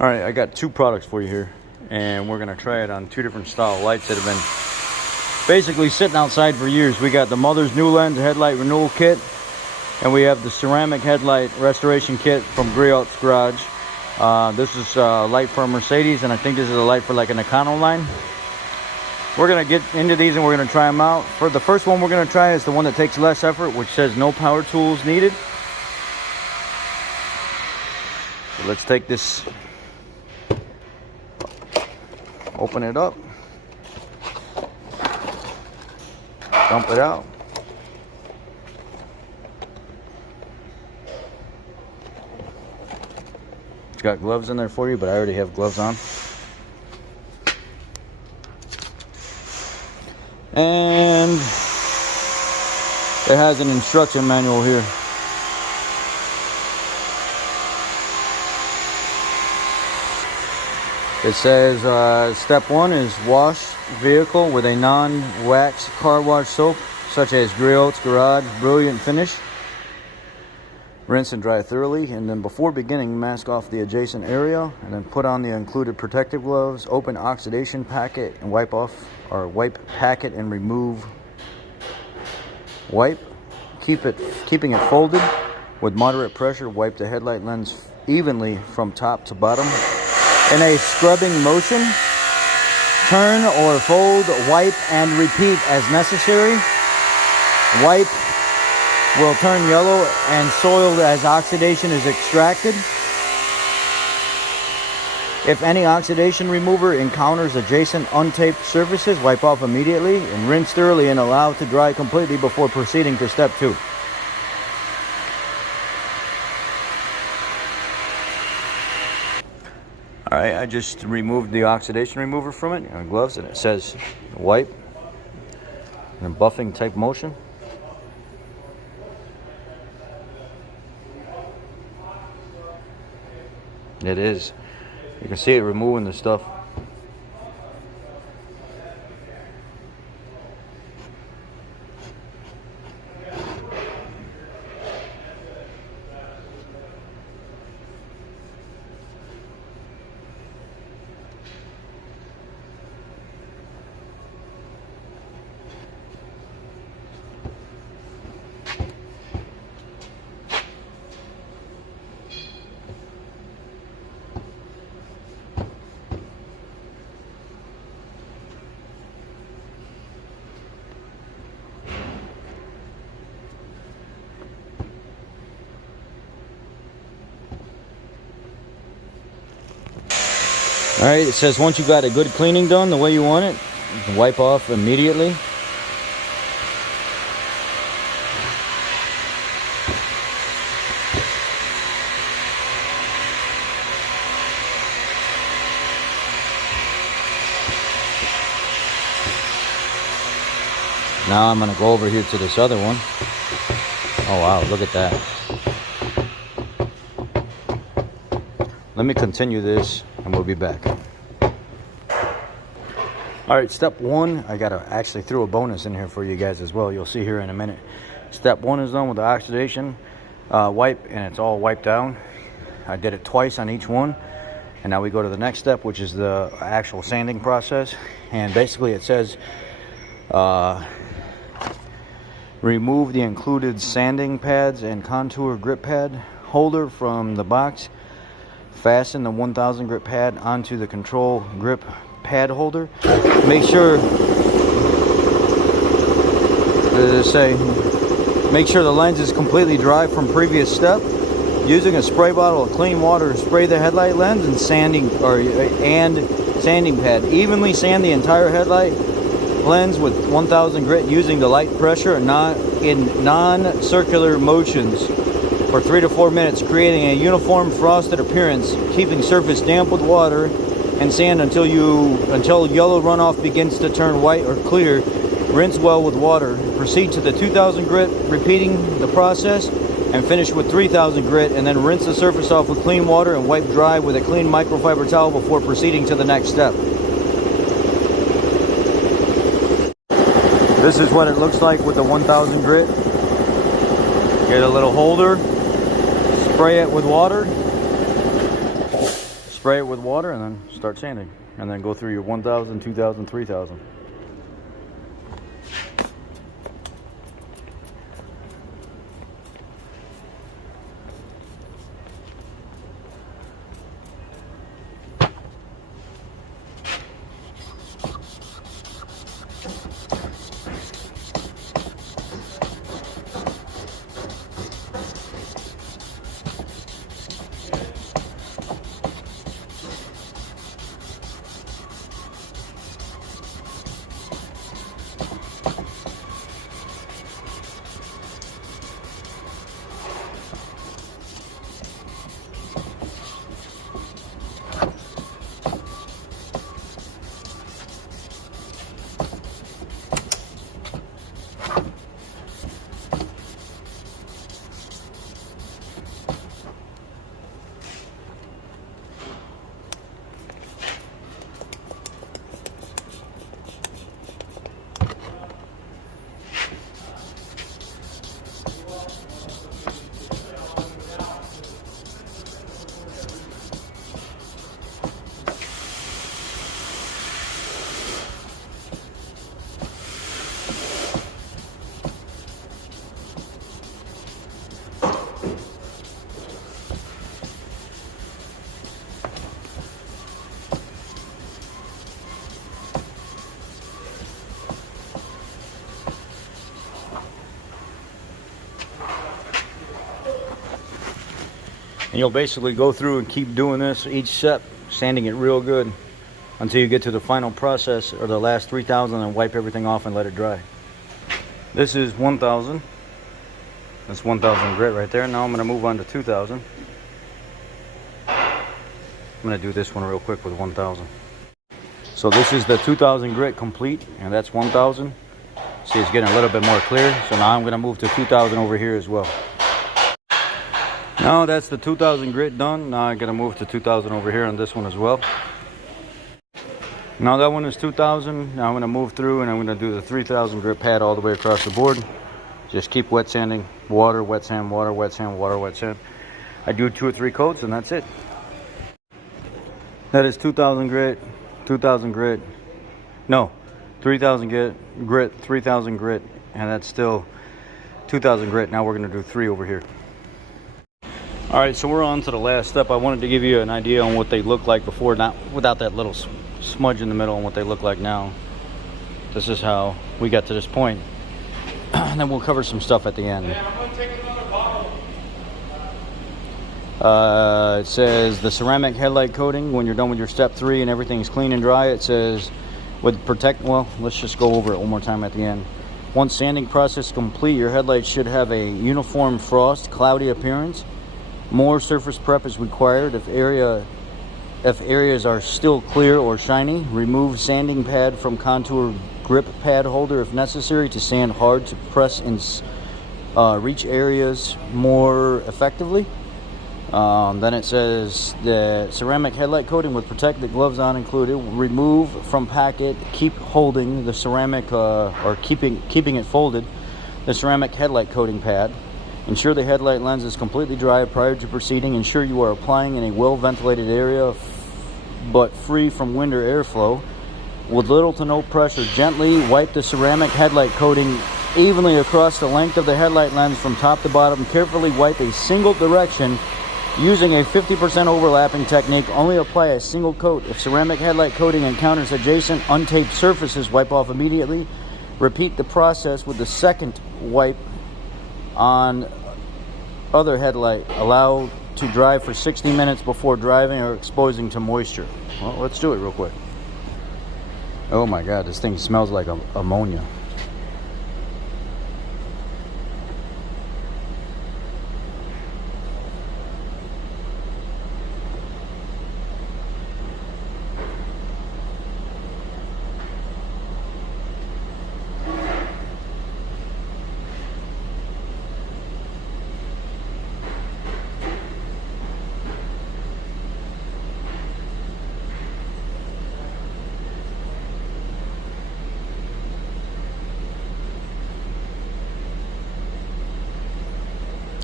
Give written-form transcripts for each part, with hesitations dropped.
All right, I got two products for you here, and we're gonna try it on two different style lights that have been basically sitting outside for years. We got the Mother's New Lens Headlight Renewal Kit, and we have the Ceramic Headlight Restoration Kit from Griots Garage. This is a light for a Mercedes, and I think this is a light for like an Econoline. We're gonna get into these and we're gonna try them out. For the first one we're gonna try is the one that takes less effort, which says no power tools needed. So let's take this, open it up, dump it out. It's got gloves in there for you, but I already have gloves on. And it has an instruction manual here. It says step one is wash vehicle with a non-wax car wash soap such as Griots Garage Brilliant Finish. Rinse and dry thoroughly, and then before beginning, mask off the adjacent area, and then put on the included protective gloves. Open oxidation packet and wipe packet and remove. Wipe, keeping it folded with moderate pressure. Wipe the headlight lens evenly from top to bottom in a scrubbing motion. Turn or fold, wipe, and repeat as necessary. Wipe will turn yellow and soiled as oxidation is extracted. If any oxidation remover encounters adjacent untaped surfaces, wipe off immediately and rinse thoroughly and allow it to dry completely before proceeding to step two. All right, I just removed the oxidation remover from it on gloves, and it says wipe in a buffing type motion. It is. You can see it removing the stuff. All right, it says once you got a good cleaning done the way you want it, you can wipe off immediately. Now I'm going to go over here to this other one. Oh wow, look at that. Let me continue this and we'll be back. All right, step one, I gotta actually throw a bonus in here for you guys as well. You'll see here in a minute. Step one is done with the oxidation wipe, and it's all wiped down. I did it twice on each one. And now we go to the next step, which is the actual sanding process. And basically it says remove the included sanding pads and contour grip pad holder from the box. Fasten the 1000 grip pad onto the control grip pad holder. Make sure the lens is completely dry from previous step. Using a spray bottle of clean water, spray the headlight lens and sanding pad. Evenly sand the entire headlight lens with 1000 grit using the light pressure and in non-circular motions for 3 to 4 minutes, creating a uniform frosted appearance, keeping surface damp with water and sand until yellow runoff begins to turn white or clear. Rinse well with water. Proceed to the 2000 grit, repeating the process, and finish with 3000 grit, and then rinse the surface off with clean water and wipe dry with a clean microfiber towel before proceeding to the next step. This is what it looks like with the 1000 grit. Get a little holder, spray it with water, spray it with water and then start sanding. And then go through your 1000, 2000, 3000. And you'll basically go through and keep doing this each step, sanding it real good until you get to the final process or the last 3000 and wipe everything off and let it dry. This is 1000. That's 1000 grit right there. Now I'm going to move on to 2000. I'm going to do this one real quick with 1000. So this is the 2000 grit complete, and that's 1000. See, it's getting a little bit more clear. So now I'm going to move to 2000 over here as well. Now that's the 2000 grit done. Now I'm going to move to 2000 over here on this one as well. Now that one is 2000. Now I'm going to move through and I'm going to do the 3000 grit pad all the way across the board. Just keep wet sanding, water, wet sand, water, wet sand, water, wet sand. I do 2 or 3 coats and that's it. That is 2000 grit, 2000 grit. No, 3000 grit, 3000 grit, and that's still 2000 grit. Now we're going to do 3 over here. All right, so we're on to the last step. I wanted to give you an idea on what they look like before, not without that little smudge in the middle, and what they look like now. This is how we got to this point. And then we'll cover some stuff at the end. It says the ceramic headlight coating, when you're done with your step 3 and everything's clean and dry, it says with protect, well, let's just go over it one more time at the end. Once sanding process complete, your headlights should have a uniform frost, cloudy appearance. More surface prep is required. If areas are still clear or shiny, remove sanding pad from contour grip pad holder if necessary to sand hard to press and reach areas more effectively. Then it says the ceramic headlight coating with protective gloves on included. Remove from packet. Keep holding the ceramic or keeping it folded. The ceramic headlight coating pad. Ensure the headlight lens is completely dry prior to proceeding. Ensure you are applying in a well-ventilated area but free from wind or airflow. With little to no pressure, gently wipe the ceramic headlight coating evenly across the length of the headlight lens from top to bottom. Carefully wipe a single direction using a 50% overlapping technique. Only apply a single coat. If ceramic headlight coating encounters adjacent untaped surfaces, wipe off immediately. Repeat the process with the second wipe on other headlight. Allow to dry for 60 minutes before driving or exposing to moisture. Well, let's do it real quick. Oh my God, this thing smells like ammonia.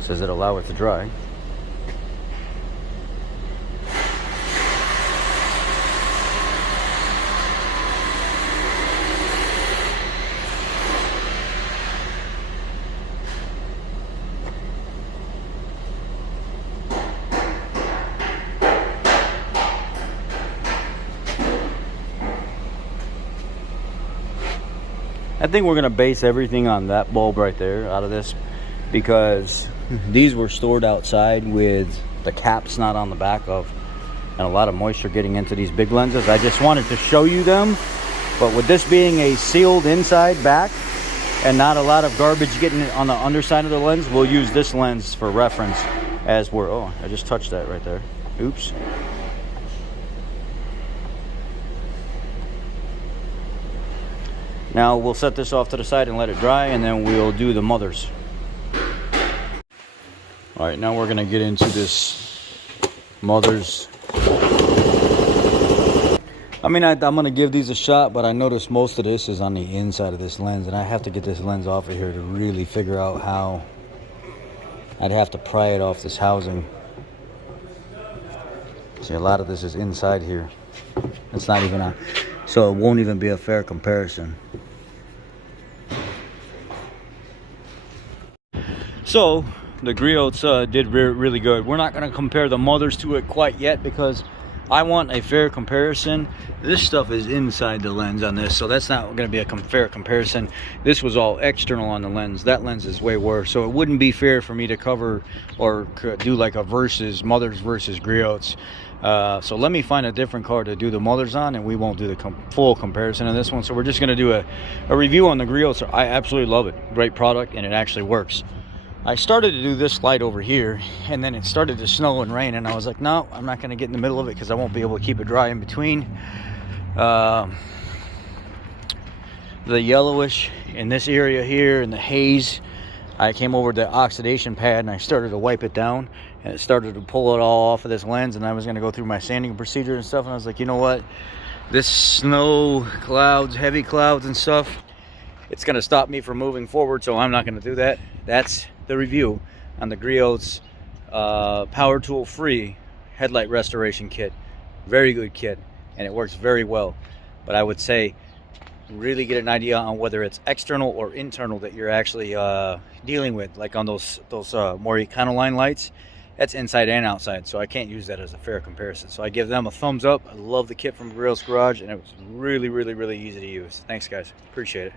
Says it allow it to dry. I think we're gonna base everything on that bulb right there out of this, because these were stored outside with the caps not on the back of, and a lot of moisture getting into these big lenses. I just wanted to show you them, but with this being a sealed inside back and not a lot of garbage getting on the underside of the lens, we'll use this lens for reference as we're, oh, I just touched that right there. Oops. Now we'll set this off to the side and let it dry, and then we'll do the mothers. All right, now we're gonna get into this mothers. I mean, I'm gonna give these a shot, but I noticed most of this is on the inside of this lens, and I have to get this lens off of here to really figure out how. I'd have to pry it off this housing. See, a lot of this is inside here. It's not even on, so it won't even be a fair comparison. So the Griots did really good. We're not going to compare the mothers to it quite yet because I want a fair comparison. This stuff is inside the lens on this, so that's not going to be a fair comparison. This was all external on the lens. That lens is way worse, so it wouldn't be fair for me to cover or do like a versus mothers versus Griots. So let me find a different car to do the mothers on, and we won't do the full comparison of this one. So we're just going to do a review on the Griots. I absolutely love it. Great product, and it actually works. I started to do this light over here, and then it started to snow and rain, and I was like, no, I'm not going to get in the middle of it because I won't be able to keep it dry in between. The yellowish in this area here and the haze, I came over to the oxidation pad and I started to wipe it down, and it started to pull it all off of this lens, and I was going to go through my sanding procedure and stuff, and I was like, you know what, this snow clouds, heavy clouds and stuff, it's going to stop me from moving forward, so I'm not going to do that. That's the review on the Griots power tool free headlight restoration kit. Very good kit, and it works very well. But I would say really get an idea on whether it's external or internal that you're actually dealing with. Like on those more Econoline lights, that's inside and outside, so I can't use that as a fair comparison. So I give them a thumbs up. I love the kit from Griots Garage, and it was really easy to use. Thanks guys, appreciate it.